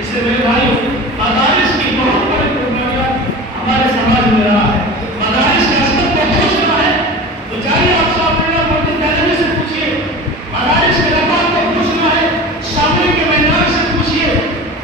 اس لیے میرے بھائیو مدارس کی بہت بڑی قربانیاں ہمارے سماج میں رہا ہے. مدارس کے اثر کو پوچھنا ہے تو چاہیے آپ صاحب موٹی تعلیم سے پوچھیے. مدارس کے رفع کو پوچھنا ہے شامل کے میدان سے پوچھیے.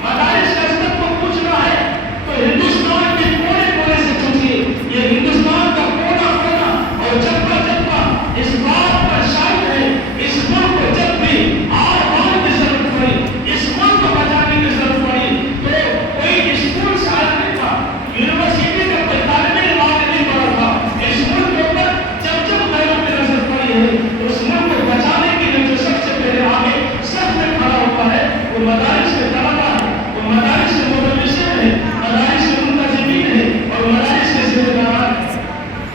مدارس کے اثر کو پوچھنا ہے تو ہندوستان کے کونے کونے سے پوچھیے. یہ ہندوستان کا کونا کونا اور چپا چپا اس بات پر شاہد ہے. اس ملک کو جب بھی آرمان کی ضرورت پڑی, اس ملک کو بچانے کی ضرورت پڑی تو کوئی اسکول سے آیا نہیں تھا, یونیورسٹی کا کوئی طالب علم آگے نہیں بڑھا تھا. اس ملک کے اوپر جب جب غیروں کی نظر پڑی ہے تو اس ملک کو بچانے کے لیے جو سب سے پہلے آگے سب میں کھڑا ہوتا ہے وہ مدارس کے طلبا ہے, وہ مدارس کے مدرسین ہیں, مدارس کے منتظمین ہیں اور مدارس کے ذمہ داران ہیں.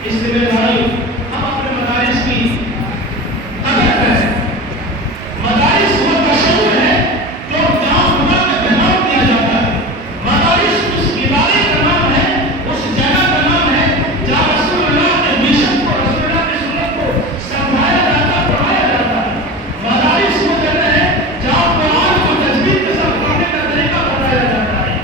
اس لیے بھائی ہم اپنے مدارس کی قدر کریں. مدارس وہ تصور ہے جو قیام خدا میں بیان کیا جاتا ہے. مدارس اس ادارے کا نام ہے, اس جگہ کا نام ہے جہاں رسول اللہ کے مشن کو, رسول اللہ کی سنت کو سمجھایا جاتا, پڑھایا جاتا ہے. مدارس وہ جگہ ہے جہاں قرآن کو تجوید کے ساتھ پڑھنے کا طریقہ بتایا جاتا ہے.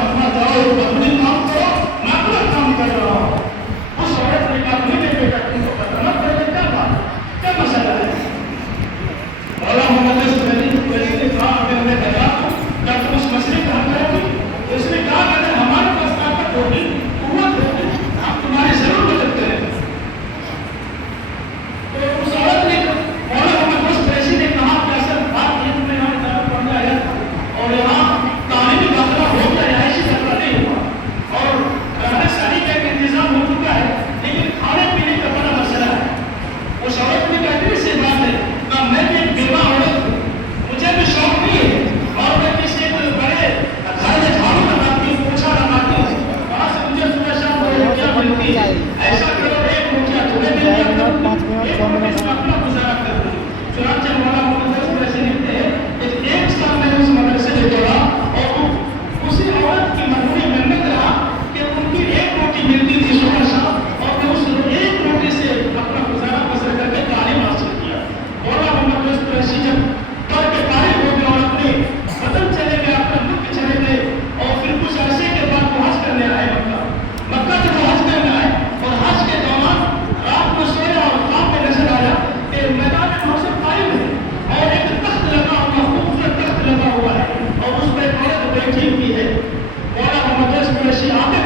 अपना जाओ अपने काम करो, मैं अपना काम कर रहा हूँ। उस औरत ने कहा नहीं बेटा तुमको पता ना पड़े क्या बात क्या मसला है। मौला मोहम्मद वैसे ने कहा अगर मैं बता दूं क्या तुम उस मसले का हल करोगे? तो उसने कहा अगर हमारे पास ताकत होगी कुव्वत होगी हम तुम्हारी जरूर मदद करेंगे। तो उस औरत ने मौला मोहम्मद वैसे ने कहा कि असल बात ये तुम्हें यहाँ तरफ पढ़ने आया था और यहाँ तालीमी दाखिला हो गया रिहायशी दाखिला नहीं हुआ और रहने सहने का एक इंतजाम हो चुका है लेकिन खाने पीने का बड़ा मसला है। उस औरत ने कहती से बात है ना मैं भी एक बेवा औरत हूँ, मुझे भी शौक नहीं है और मैं किसी एक बड़े घर में झाड़ू लगाती हूँ पोछा लगाती हूँ वहाँ से मुझे सुबह शाम दो रोटियाँ मिलती है। ऐसा करो एक रोटियाँ तुम्हें मिल गया करो एक रोटी से अपना गुजारा कर दूँ। चुनाचे मौला मोहम्मद वैसे लिखते हैं एक साल मैंने उस मदरसे में जोड़ा और उसी औरत की मजबूरी मेहनत रहा कि उनकी एक रोटी मिलती थी सुबह शाम और मैं उस एक रोटी से अपना गुजारा बसर करके तालीम हासिल किया। मौला मोहम्मद वैसी जब पढ़ के तारीफ हो गए और अपने वतन चले गए अपने मुल्क चले गए और फिर कुछ अरसे के बाद वो हज करने आए मक्का जब वो हज करने आए और हज के दौरान रात को सोया और ख्वाब में नजर आया कि मैदान में मौसम कायम है और एक तख्त लगा हुआ खूबसूरत तख्त लगा हुआ है और उस पर एक औरत बैठी हुई है। मौला मोहम्मद वैसी आगे